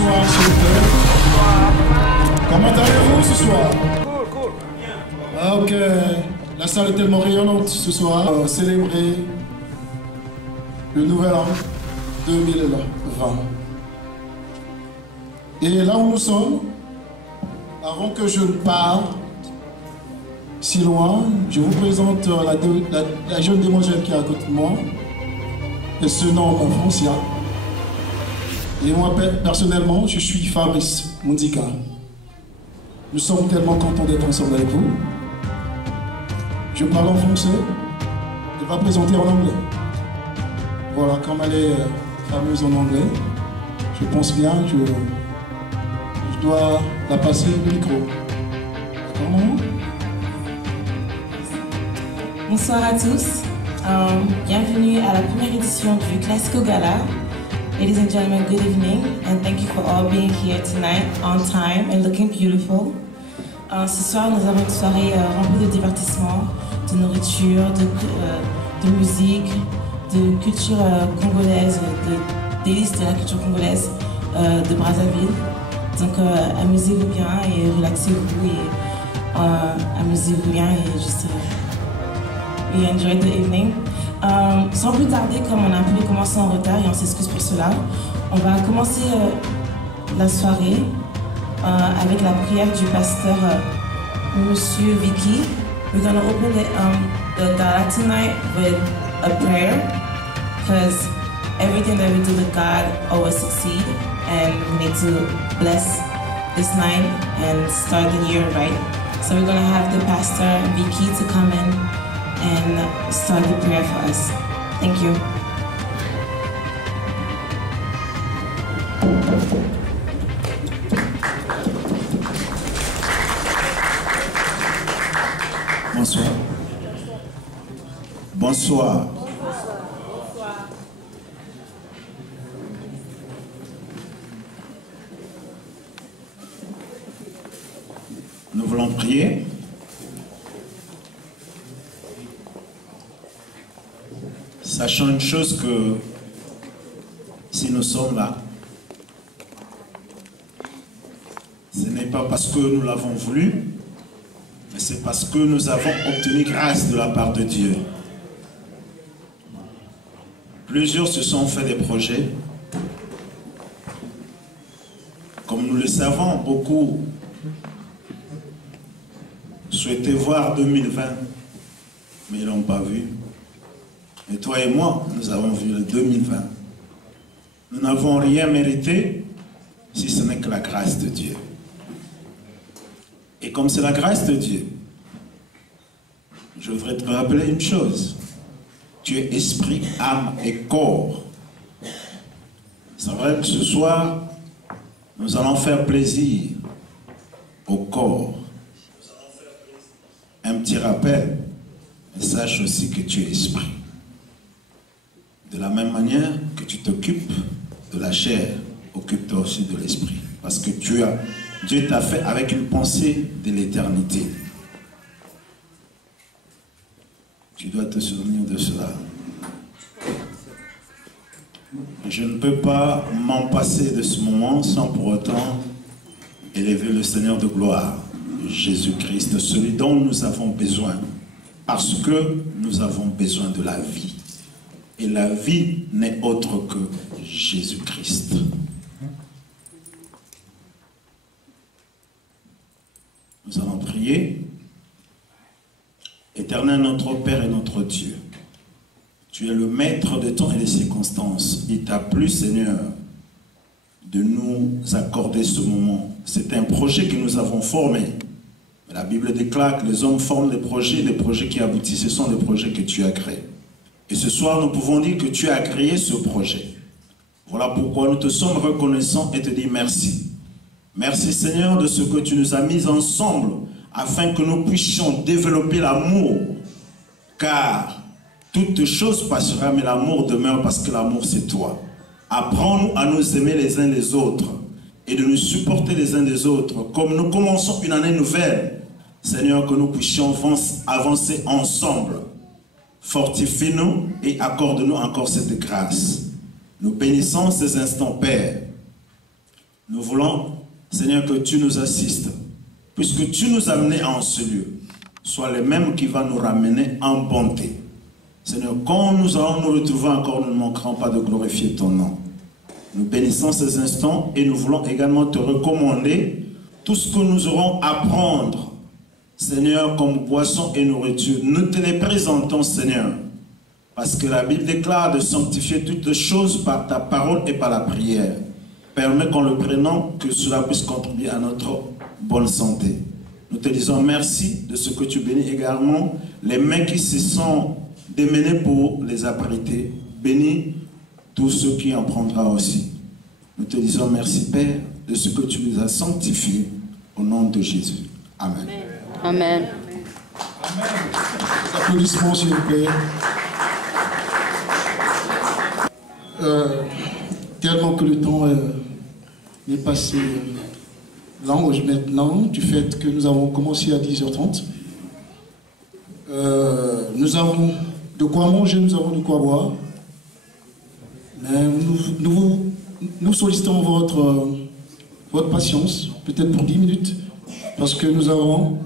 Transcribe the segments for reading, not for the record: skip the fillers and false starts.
Bonsoir, s'il vous plaît. Comment allez-vous ce soir? Cool. Ah, ok. La salle est tellement rayonnante ce soir. Célébrer le nouvel an 2020. Et là où nous sommes, avant que je ne parte si loin, je vous présente la jeune demoiselle qui est à côté de moi. Elle se nomme Francia. Et moi, personnellement, je suis Fabrice Mundika. Nous sommes tellement contents d'être ensemble avec vous. Je parle en français. Elle va présenter en anglais. Voilà, comme elle est fameuse en anglais, je pense bien que je dois la passer le micro. D'accord, maman? Bonsoir à tous. Bienvenue à la première édition du Classico Gala. Ladies and gentlemen, good evening, and thank you for all being here tonight on time and looking beautiful. Ce soir, nous avons une soirée remplie de divertissement, de nourriture, de musique, de culture congolaise, de délices de la culture congolaise de Brazzaville. Donc, amusez-vous bien et relaxez-vous et amusez-vous bien et juste we enjoy the evening. Sans plus tarder, comme on a un peu commencé en retard et on s'excuse pour cela, on va commencer la soirée avec la prière du pasteur Monsieur Vicky. We're gonna open the gala tonight with a prayer because everything that we do with God always succeed, and we need to bless this night and start the year right. So we're gonna have the pastor Vicky to come in and start the prayer for us. Thank you. Bonsoir. Bonsoir. Nous voulons prier. Sachant une chose, que si nous sommes là, ce n'est pas parce que nous l'avons voulu, mais c'est parce que nous avons obtenu grâce de la part de Dieu. Plusieurs se sont fait des projets. Comme nous le savons, beaucoup souhaitaient voir 2020, mais ils ne l'ont pas vu. Et toi et moi, nous avons vu le 2020. Nous n'avons rien mérité si ce n'est que la grâce de Dieu. Et comme c'est la grâce de Dieu, je voudrais te rappeler une chose. Tu es esprit, âme et corps. C'est vrai que ce soir, nous allons faire plaisir au corps. Un petit rappel, mais sache aussi que tu es esprit. De la même manière que tu t'occupes de la chair, occupe-toi aussi de l'esprit. Parce que Dieu t'a fait avec une pensée de l'éternité. Tu dois te souvenir de cela. Je ne peux pas m'en passer de ce moment sans pour autant élever le Seigneur de gloire, Jésus-Christ, celui dont nous avons besoin. Parce que nous avons besoin de la vie. Et la vie n'est autre que Jésus-Christ. Nous allons prier. Éternel notre Père et notre Dieu, tu es le maître des temps et des circonstances. Il t'a plu, Seigneur, de nous accorder ce moment. C'est un projet que nous avons formé. La Bible déclare que les hommes forment des projets qui aboutissent. Ce sont des projets que tu as créés. Et ce soir, nous pouvons dire que tu as créé ce projet. Voilà pourquoi nous te sommes reconnaissants et te disons merci. Merci Seigneur de ce que tu nous as mis ensemble afin que nous puissions développer l'amour. Car toute chose passera, mais l'amour demeure parce que l'amour c'est toi. Apprends-nous à nous aimer les uns les autres et de nous supporter les uns les autres. Comme nous commençons une année nouvelle, Seigneur, que nous puissions avancer ensemble. Fortifie-nous et accorde-nous encore cette grâce. Nous bénissons ces instants, Père. Nous voulons, Seigneur, que tu nous assistes, puisque tu nous as amenés en ce lieu, soit le même qui va nous ramener en bonté. Seigneur, quand nous allons nous retrouver encore, nous ne manquerons pas de glorifier ton nom. Nous bénissons ces instants et nous voulons également te recommander tout ce que nous aurons à prendre, Seigneur, comme boisson et nourriture. Nous te les présentons, Seigneur, parce que la Bible déclare de sanctifier toutes choses par ta parole et par la prière. Permets qu'en le prenant, que cela puisse contribuer à notre bonne santé. Nous te disons merci de ce que tu bénis également les mains qui se sont démenées pour les apprêter. Bénis tous ceux qui en prendront aussi. Nous te disons merci, Père, de ce que tu nous as sanctifiés au nom de Jésus. Amen. Amen. Amen. Applaudissements, s'il vous plaît. Tellement que le temps est passé lent maintenant, du fait que nous avons commencé à 10h30. Nous avons de quoi manger, nous avons de quoi boire. Mais nous sollicitons votre patience, peut-être pour 10 minutes, parce que nous avons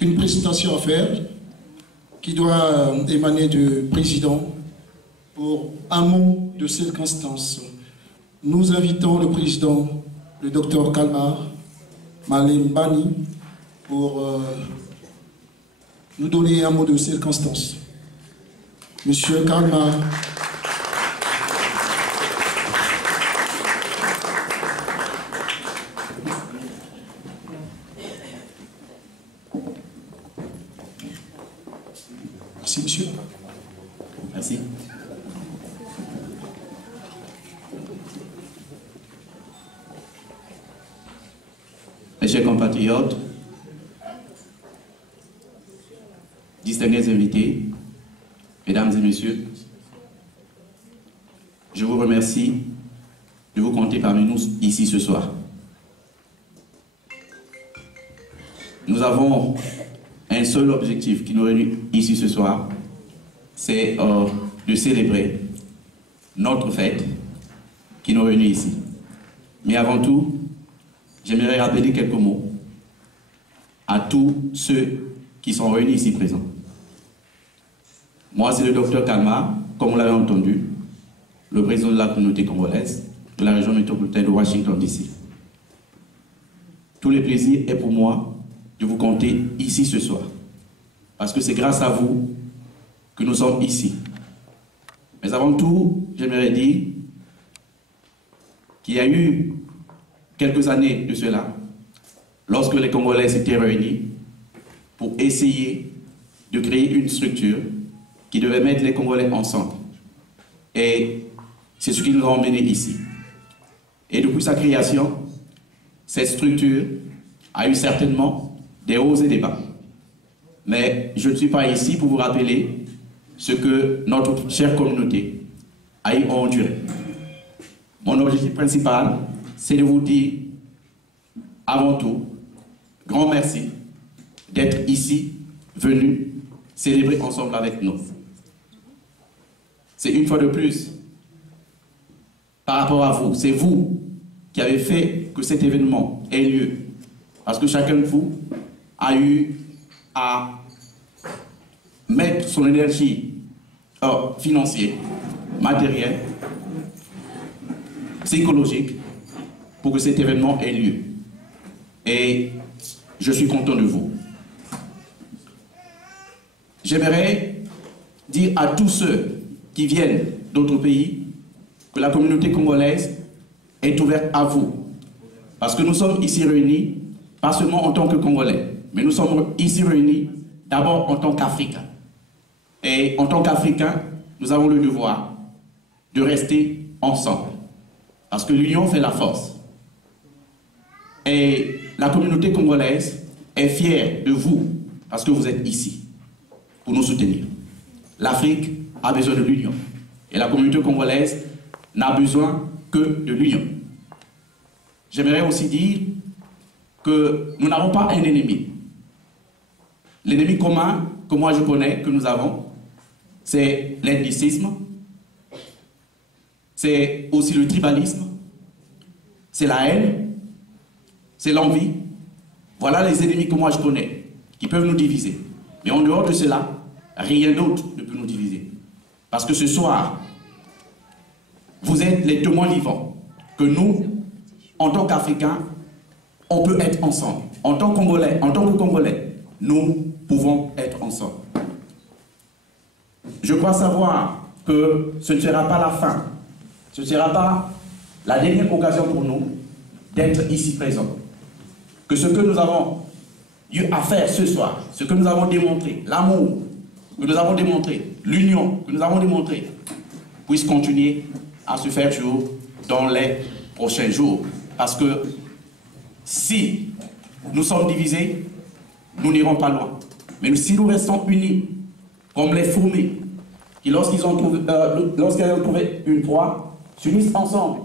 une présentation à faire qui doit émaner du président pour un mot de circonstance. Nous invitons le président, le docteur Kalmar Malem Bani, pour nous donner un mot de circonstance. Monsieur Kalmar. Merci, monsieur. Merci. Mes chers compatriotes, distingués invités, mesdames et messieurs, je vous remercie de vous compter parmi nous ici ce soir. Nous avons un seul objectif qui nous réunit ici ce soir, c'est de célébrer notre fête qui nous réunit ici. Mais avant tout, j'aimerais rappeler quelques mots à tous ceux qui sont réunis ici présents. Moi, c'est le docteur Kalmar, comme vous l'avez entendu, le président de la communauté congolaise de la région métropolitaine de Washington DC. Tout le plaisir est pour moi de vous compter ici ce soir, parce que c'est grâce à vous que nous sommes ici. Mais avant tout, j'aimerais dire qu'il y a eu quelques années de cela, lorsque les Congolais s'étaient réunis pour essayer de créer une structure qui devait mettre les Congolais ensemble. Et c'est ce qui nous a emmenés ici. Et depuis sa création, cette structure a eu certainement des hauts et des bas. Mais je ne suis pas ici pour vous rappeler ce que notre chère communauté a eu à endurer. Mon objectif principal, c'est de vous dire, avant tout, grand merci d'être ici, venus célébrer ensemble avec nous. C'est une fois de plus, par rapport à vous, c'est vous qui avez fait que cet événement ait lieu. Parce que chacun de vous a eu à mettre son énergie financière, matérielle, psychologique, pour que cet événement ait lieu. Et je suis content de vous. J'aimerais dire à tous ceux qui viennent d'autres pays que la communauté congolaise est ouverte à vous. Parce que nous sommes ici réunis, pas seulement en tant que Congolais, mais nous sommes ici réunis d'abord en tant qu'Africains. Et en tant qu'Africains, nous avons le devoir de rester ensemble. Parce que l'union fait la force. Et la communauté congolaise est fière de vous, parce que vous êtes ici, pour nous soutenir. L'Afrique a besoin de l'union. Et la communauté congolaise n'a besoin que de l'union. J'aimerais aussi dire que nous n'avons pas un ennemi. L'ennemi commun que moi je connais, que nous avons, c'est l'ethnicisme, c'est aussi le tribalisme, c'est la haine, c'est l'envie. Voilà les ennemis que moi je connais, qui peuvent nous diviser. Mais en dehors de cela, rien d'autre ne peut nous diviser. Parce que ce soir, vous êtes les témoins vivants que nous, en tant qu'Africains, on peut être ensemble. En tant que Congolais, nous pouvons être ensemble. Je crois savoir que ce ne sera pas la fin, ce ne sera pas la dernière occasion pour nous d'être ici présents. Que ce que nous avons eu à faire ce soir, ce que nous avons démontré, l'amour que nous avons démontré, l'union que nous avons démontré, puisse continuer à se faire jour dans les prochains jours. Parce que si nous sommes divisés, nous n'irons pas loin. Mais si nous restons unis, comme les fourmis, qui lorsqu'ils ont trouvé une proie, s'unissent ensemble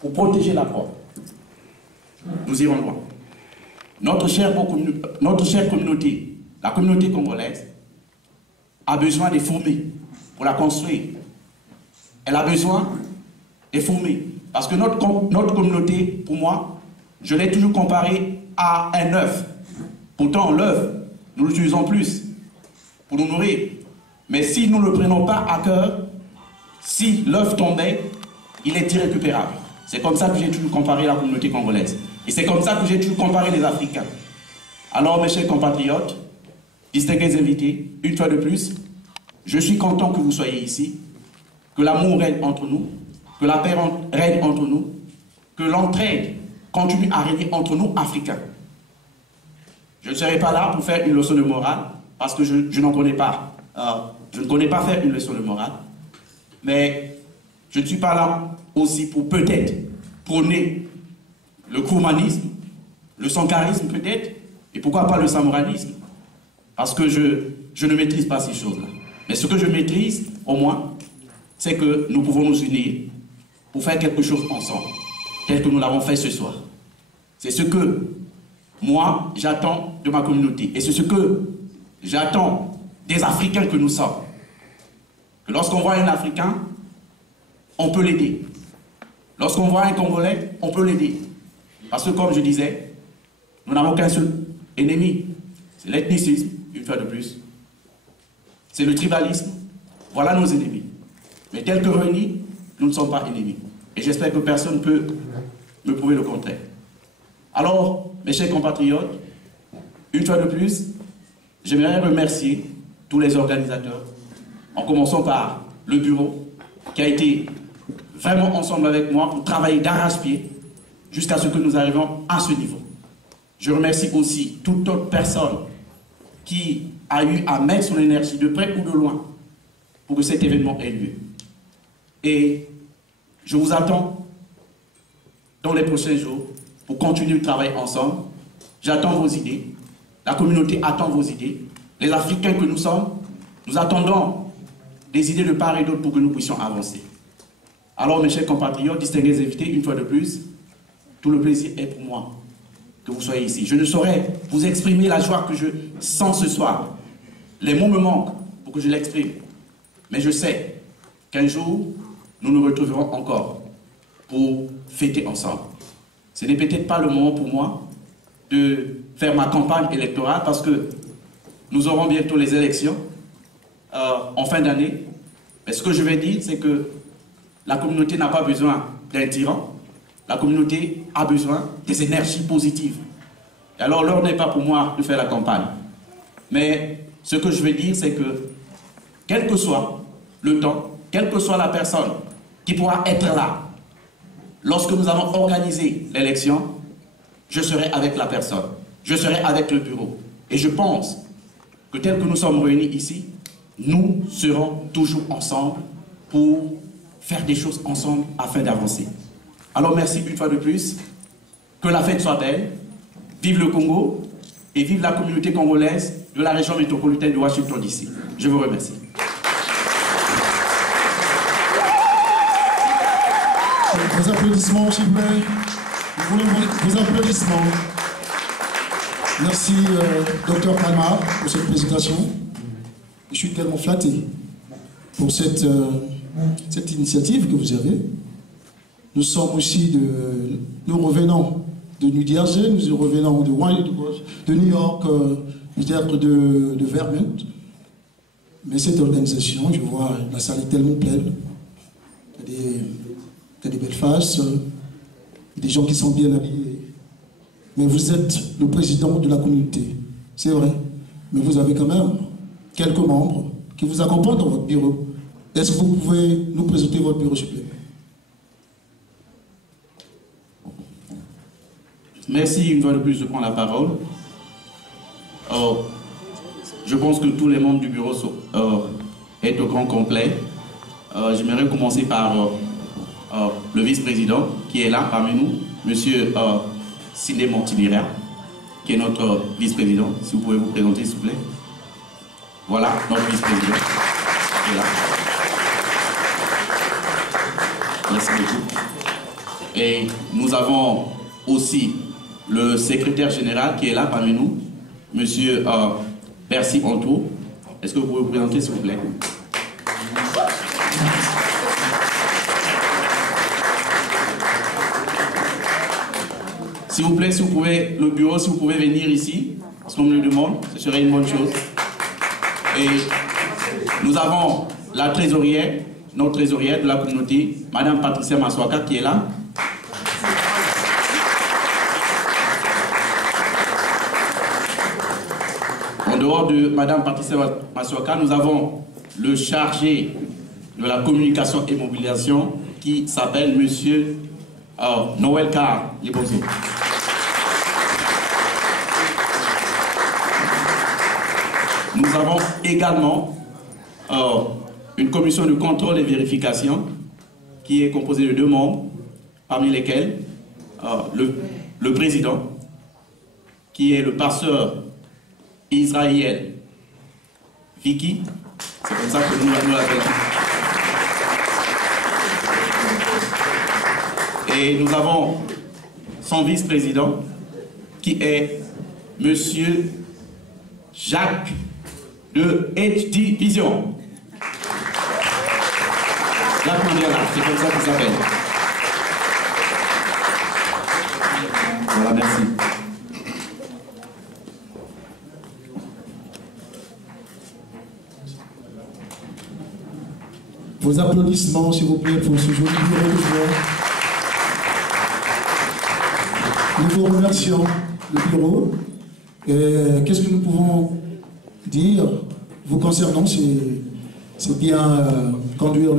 pour protéger la proie, nous irons loin. Notre chère communauté, la communauté congolaise, a besoin des fourmis pour la construire. Elle a besoin des fourmis. Parce que notre communauté, pour moi, je l'ai toujours comparée à un œuf. Pourtant, l'œuf, nous l'utilisons plus pour nous nourrir. Mais si nous ne le prenons pas à cœur, si l'œuf tombait, il est irrécupérable. C'est comme ça que j'ai toujours comparé la communauté congolaise. Et c'est comme ça que j'ai toujours comparé les Africains. Alors, mes chers compatriotes, distingués invités, une fois de plus, je suis content que vous soyez ici, que l'amour règne entre nous, que la paix règne entre nous, que l'entraide continue à régner entre nous, Africains. Je ne serai pas là pour faire une leçon de morale, parce que je n'en connais pas. Je ne connais pas faire une leçon de morale, mais je ne suis pas là aussi pour peut-être prôner le koumanisme, le sankarisme peut-être, et pourquoi pas le samouraïsme, parce que je ne maîtrise pas ces choses-là. Mais ce que je maîtrise, au moins, c'est que nous pouvons nous unir pour faire quelque chose ensemble, tel que nous l'avons fait ce soir. C'est ce que moi, j'attends de ma communauté, et c'est ce que j'attends des Africains que nous sommes. Que lorsqu'on voit un Africain, on peut l'aider. Lorsqu'on voit un Congolais, on peut l'aider. Parce que comme je disais, nous n'avons qu'un seul ennemi. C'est l'ethnicisme, une fois de plus. C'est le tribalisme. Voilà nos ennemis. Mais tels que réunis, nous ne sommes pas ennemis. Et j'espère que personne ne peut me prouver le contraire. Alors, mes chers compatriotes, une fois de plus, j'aimerais remercier tous les organisateurs, en commençant par le bureau, qui a été vraiment ensemble avec moi pour travailler d'arrache-pied jusqu'à ce que nous arrivions à ce niveau. Je remercie aussi toute autre personne qui a eu à mettre son énergie de près ou de loin pour que cet événement ait lieu. Et je vous attends dans les prochains jours pour continuer le travail ensemble. J'attends vos idées. La communauté attend vos idées. Les Africains que nous sommes, nous attendons des idées de part et d'autre pour que nous puissions avancer. Alors, mes chers compatriotes, distingués invités, une fois de plus, tout le plaisir est pour moi que vous soyez ici. Je ne saurais vous exprimer la joie que je sens ce soir. Les mots me manquent pour que je l'exprime. Mais je sais qu'un jour, nous nous retrouverons encore pour fêter ensemble. Ce n'est peut-être pas le moment pour moi de faire ma campagne électorale parce que nous aurons bientôt les élections en fin d'année. Mais ce que je vais dire, c'est que la communauté n'a pas besoin d'un tyran. La communauté a besoin des énergies positives. Et alors, l'heure n'est pas pour moi de faire la campagne. Mais ce que je veux dire, c'est que, quel que soit le temps, quelle que soit la personne qui pourra être là, lorsque nous allons organiser l'élection, je serai avec la personne. Je serai avec le bureau. Et je pense que tel que nous sommes réunis ici, nous serons toujours ensemble pour faire des choses ensemble afin d'avancer. Alors merci une fois de plus. Que la fête soit belle. Vive le Congo et vive la communauté congolaise de la région métropolitaine de Washington DC. Je vous remercie. Vos applaudissements, s'il vous plaît. Nous voulons vos applaudissements. Merci, Dr Palma, pour cette présentation. Je suis tellement flatté pour cette initiative que vous avez. Nous sommes aussi nous revenons de New Jersey, nous revenons de New York, du théâtre de Vermont. Mais cette organisation, je vois, la salle est tellement pleine. Il y a des belles faces, des gens qui sont bien habillés. Mais vous êtes le président de la communauté, c'est vrai. Mais vous avez quand même quelques membres qui vous accompagnent dans votre bureau. Est-ce que vous pouvez nous présenter votre bureau, s'il vous plaît? Merci une fois de plus de prendre la parole. Je pense que tous les membres du bureau sont au grand complet. J'aimerais commencer par le vice-président qui est là parmi nous, monsieur Sidney Mortinirea, qui est notre vice-président. Si vous pouvez vous présenter, s'il vous plaît. Voilà, notre vice-président qui est là. Merci beaucoup. Et nous avons aussi le secrétaire général qui est là parmi nous, monsieur Percy Anto. Est-ce que vous pouvez vous présenter, s'il vous plaît? S'il vous plaît, si vous pouvez, le bureau, si vous pouvez venir ici, parce qu'on me le demande, ce serait une bonne chose. Et nous avons la trésorière, notre trésorière de la communauté, Madame Patricia Maswaka, qui est là. En dehors de Madame Patricia Maswaka, nous avons le chargé de la communication et mobilisation qui s'appelle Monsieur Noël Carr Liboso. Nous avons également une commission de contrôle et vérification qui est composée de 2 membres, parmi lesquels le président, qui est le pasteur Israël Vicky, c'est comme ça que nous l'appelons. Et nous avons son vice-président, qui est Monsieur Jacques de HD Vision. Jacques Mandela, c'est comme ça qu'il s'appelle. Voilà, merci. Vos applaudissements, s'il vous plaît, pour ce joli bureau de joie. Nous vous remercions, le bureau. Qu'est-ce que nous pouvons dire vous concernant? C'est bien conduire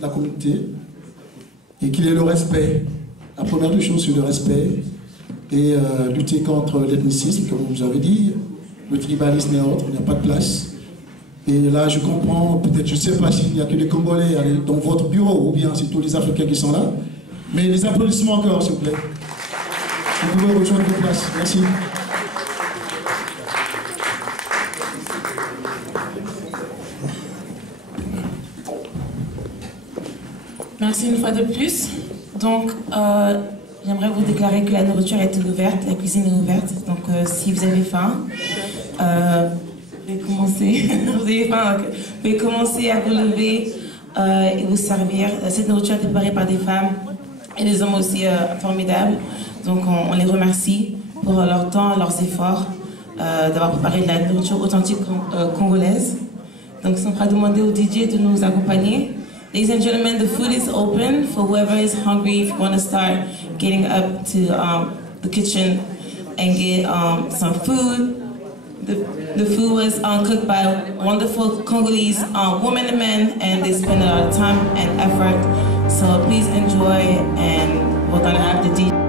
la communauté et qu'il y ait le respect. La première des choses, c'est le respect et lutter contre l'ethnicisme, comme vous avez dit, le tribalisme et autres, il n'y a pas de place. Et là, je comprends, peut-être, je ne sais pas s'il n'y a que des Congolais dans votre bureau ou bien c'est tous les Africains qui sont là. Mais les applaudissements encore, s'il vous plaît. Vous pouvez rejoindre vos places. Merci. Merci une fois de plus. Donc, j'aimerais vous déclarer que la nourriture est ouverte, la cuisine est ouverte. Donc, si vous avez faim, vous pouvez commencer à vous lever et vous servir. Cette nourriture est préparée par des femmes et des hommes aussi formidables. Donc, on les remercie pour leur temps, leurs efforts d'avoir préparé de la nourriture authentique congolaise. Donc, on va demander au DJ de nous accompagner. Ladies and gentlemen, the food is open for whoever is hungry. If you want to start getting up to the kitchen and get some food. The food was cooked by wonderful Congolese women and men, and they spend a lot of time and effort. So please enjoy, and we're gonna have the DJ.